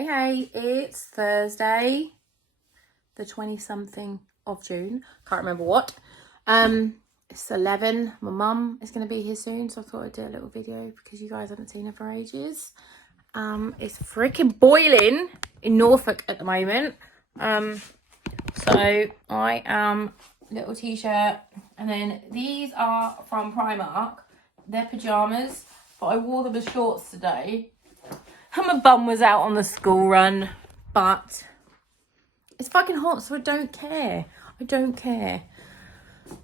Hey, it's Thursday, the 20-something of June. Can't remember what. It's 11. My mum is going to be here soon, so I thought I'd do a little video because you guys haven't seen her for ages. It's freaking boiling in Norfolk at the moment. So I am little t-shirt, and then these are from Primark. They're pyjamas, but I wore them as shorts today. And my bum was out on the school run, but it's fucking hot, so I don't care. I don't care.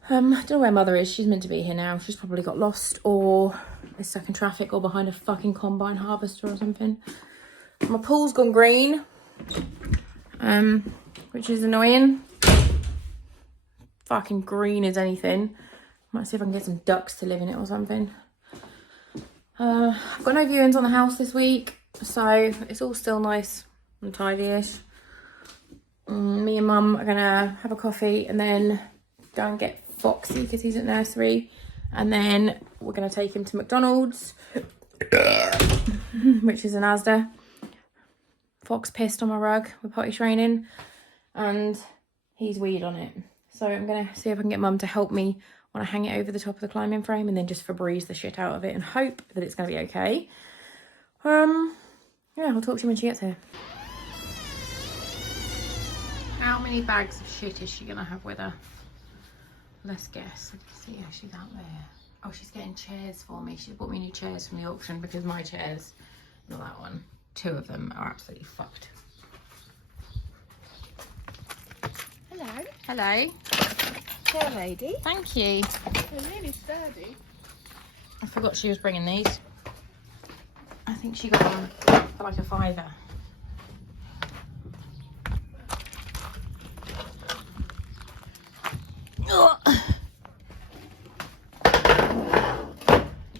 I don't know where Mother is. She's meant to be here now. She's probably got lost or is stuck in traffic or behind a fucking combine harvester or something. My pool's gone green, which is annoying. Fucking green as anything. Might see if I can get some ducks to live in it or something. I've got no viewings on the house this week, so it's all still nice and tidy-ish. Me and Mum are gonna have a coffee and then go and get Foxy because he's at nursery, and then we're gonna take him to McDonald's, which is an Asda. Fox pissed on my rug with potty training and he's weed on it, so I'm gonna see if I can get Mum to help me when I hang it over the top of the climbing frame, and then just Febreze the shit out of it and hope that it's gonna be okay. Yeah, I'll talk to you when she gets here. How many bags of shit is she gonna have with her? Let's guess. See how she's out there. Oh, she's getting chairs for me. She bought me new chairs from the auction because my chairs, not that one, 2 of them are absolutely fucked. Hello. Hello. Chair lady. Thank you. They're really sturdy. I forgot she was bringing these. I think she got them for like a £5.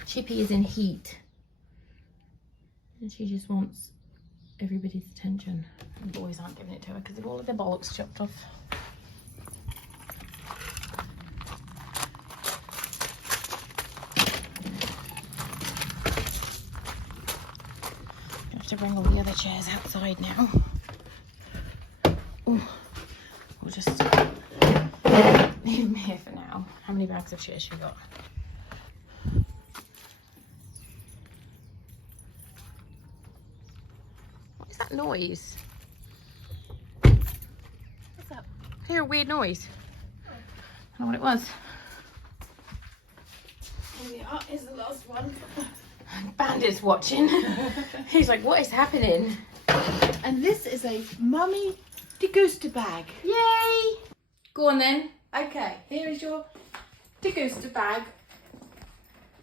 Chippy is in heat and she just wants everybody's attention. And the boys aren't giving it to her because of all of their bollocks chopped off. I have to bring all the other chairs outside now. Ooh. We'll just leave them here for now. How many bags of shit has she got? What is that noise? What's up? I hear a weird noise. I don't know what it was. Here we are. Here's the last one. Bandit's watching. He's like, what is happening? And this is a mummy degusta bag. Yay! Go on then. Okay, here is your degusta bag.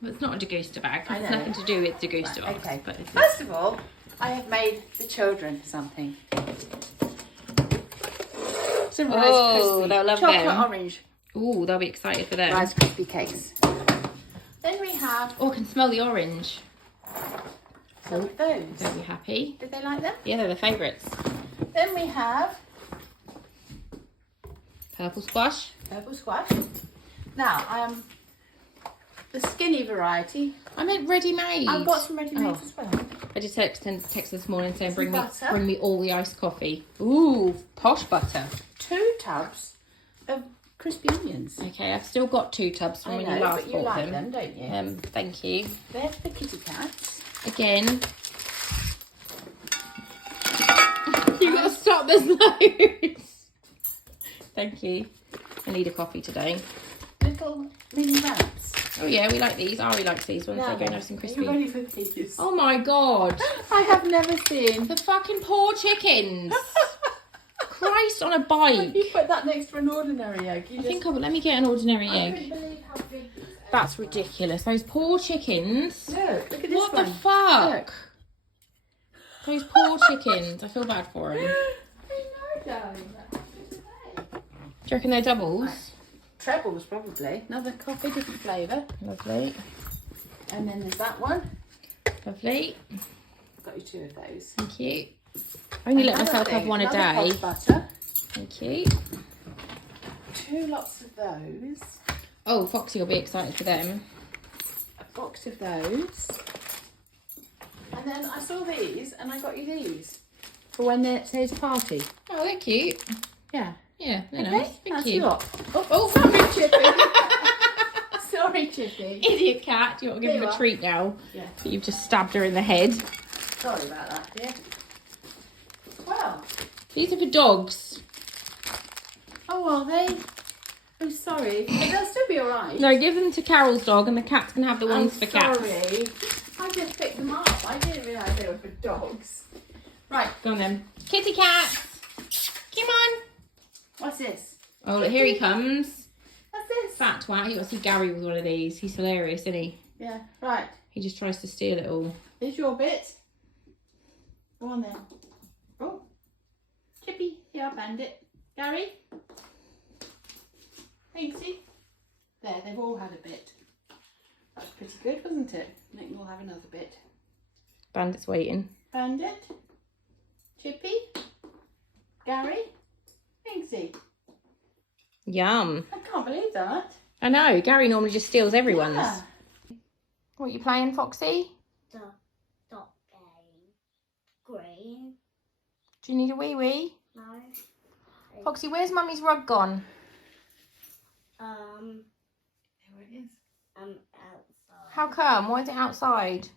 Well, it's not a degusta bag. I It's know. nothing to do with degusta Right, box, okay. but it's First of all, I have made the children something. Some Rice Krispie. they'll love chocolate them. orange Ooh, they'll be excited for them. Rice Krispie cakes. Then we have Oh, I can smell the orange. some of those. They'll be happy. Did they like them? Yeah, they're the favourites. Then we have Purple squash. purple squash. Now, the skinny variety. I meant ready-made. I've got some ready-made Oh. as well. I just text this morning saying Some bring butter. me all the iced coffee. Ooh, posh butter. 2 tubs of crispy onions. Okay, I've still got 2 tubs from I when know, you last but you bought like them. them, don't you? Thank you. They're for the kitty cats. Again. You gotta stop this nose. Thank you. I need a coffee today. Little mini wraps. Oh yeah, we like these. Ari likes these ones. Now They're then, nice and are you crispy. ready for these? Oh my god. I have never seen. The fucking poor chickens. Christ on a bike. You put that next to an ordinary egg. I think I will. Let me get an ordinary I egg. couldn't believe how big this egg That's ridiculous. Those poor chickens. is. Look at this What one. the fuck? Look. Those poor chickens. I feel bad for them. I know, darling. Do you reckon they're doubles? Trebles, probably. Another coffee, different flavour. Lovely. And then there's that one. Lovely. Got you 2 of those. Thank you. I only let Another myself have thing, one a another day. hot butter. Thank you. 2 lots of those. Oh, Foxy will be excited for them. A box of those. And then I saw these and I got you these. for when it's his party. Oh, they're cute. Yeah. Yeah, they're Okay, nice. Thank that's you. a lot. Oh, sorry, Chippy. Sorry, Chippy. Idiot cat. Do you want to give There him you a are. treat now? Yeah. But you've just stabbed her in the head. Sorry about that, dear. Well. These are for dogs. Oh, are they? I'm sorry. They'll still be alright. No, give them to Carol's dog and the cats can have the ones for cats. Sorry. I just picked them up. I didn't realise they were for dogs. Right. Go on then. Kitty cat. Come on. What's this? Oh, look, here he comes. What's this? Fat twat. You got to see Gary with one of these. He's hilarious, isn't he? Yeah. Right. He just tries to steal it all. Here's your bit. Go on then. Oh. Chippy. Here, I'll band it. Gary. Thanksy. There, they've all had a bit. That's pretty good, wasn't it? I think we'll have another bit. Bandit's waiting. Bandit. Chippy. Gary. Thanksy. Yum. I can't believe that. I know. Gary normally just steals everyone's. Yeah. What are you playing, Foxy? The dog game. Green. Do you need a wee wee? No. Foxy, where's Mummy's rug gone? There it is. Outside. How come? Why is it outside?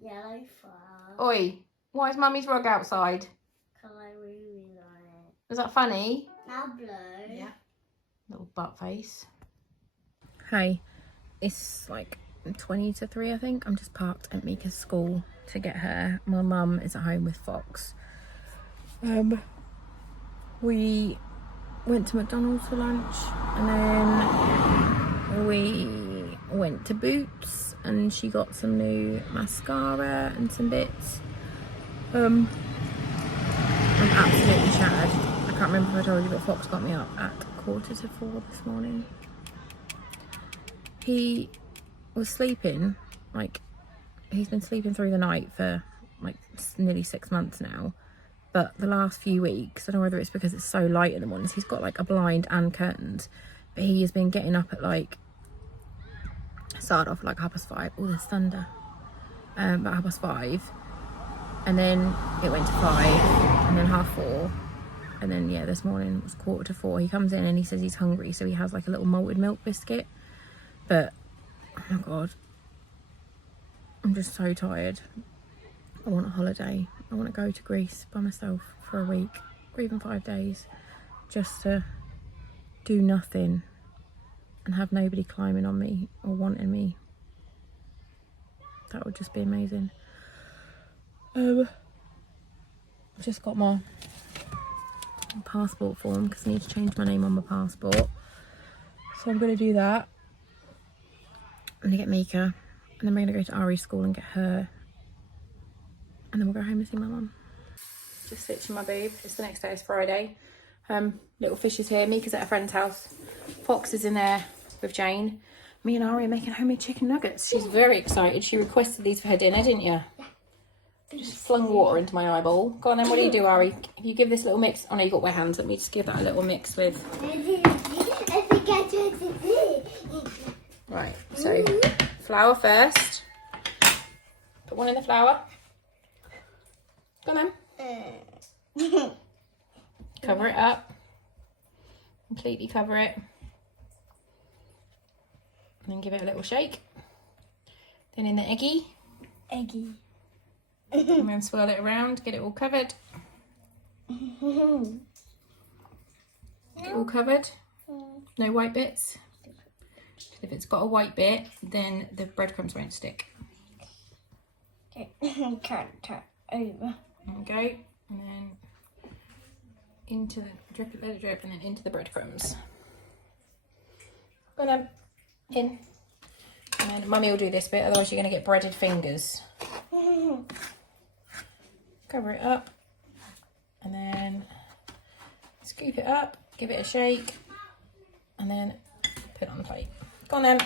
Yellow fur. Oi, why is Mummy's rug outside? Colour ruby on it. Is that funny? Now blue. Yeah. Little butt face. Hey, it's like 20 to 3, I think. I'm just parked at Mika's school to get her. My mum is at home with Fox. We went to McDonald's for lunch and then we went to Boots and she got some new mascara and some bits. I'm absolutely shattered. I can't remember if I told you, but Fox got me up at 3:45 this morning. He was sleeping, like, he's been sleeping through the night for like nearly 6 months now. But the last few weeks, I don't know whether it's because it's so light in the mornings, he's got like a blind and curtains. But he has been getting up at like, started off at like 5:30. Oh, there's thunder. About 5:30. And then it went to 5 and then 4:30. And then, yeah, this morning it was 4:45. He comes in and he says he's hungry. So he has like a little malted milk biscuit. But, oh my God, I'm just so tired. I want a holiday. I want to go to Greece by myself for a week or even 5 days just to do nothing and have nobody climbing on me or wanting me. That would just be amazing. I've just got my passport form because I need to change my name on my passport. So I'm going to do that. I'm going to get Mika and then we're going to go to Ari's school and get her. And then we'll go home and see my mum. Just stitching my boob. It's the next day, it's Friday. Little fish is here. Mika's at a friend's house. Fox is in there with Jane. Me and Ari are making homemade chicken nuggets. She's very excited. She requested these for her dinner, didn't you? Just flung water into my eyeball. Go on then, what do you do, Ari? If you give this little mix... Oh no, you've got wet hands. Let me just give that a little mix with... Right, so flour first. Put one in the flour. Go on then. Cover it up. Completely cover it. And then give it a little shake. Then in the eggy. Eggy. And then swirl it around, get it all covered. All covered. No white bits. If it's got a white bit, then the breadcrumbs won't stick. Turn over. There we go. And then into the drip, let it drip, and then into the breadcrumbs. Go on, in. And then Mummy will do this bit, otherwise you're going to get breaded fingers. Cover it up. And then scoop it up, give it a shake, and then put it on the plate. Go on then.